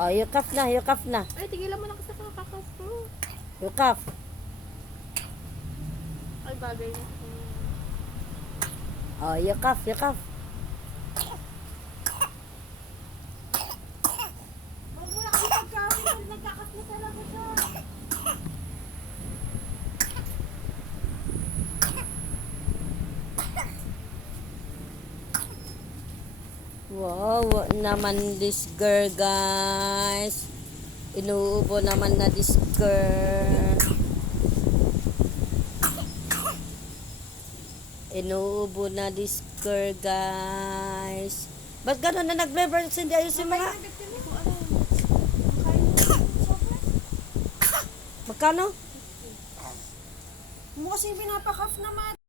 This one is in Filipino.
Oh, yukaf na, yukaf na. Ay, tigilan mo na kasi kakakas ko. Yukaf. Ay, bagay na. Oh, yukaf, yukaf. Huwag mo na kasi pagkawin. Nagkakas na talaga siya. Wow, naman this girl, guys. Inuubo naman na this girl. Inuubo na this girl, guys. Ba't gano'n na nag-flavor? Hindi ayusin mga... Magkano? Mo kasi pinapakaf naman.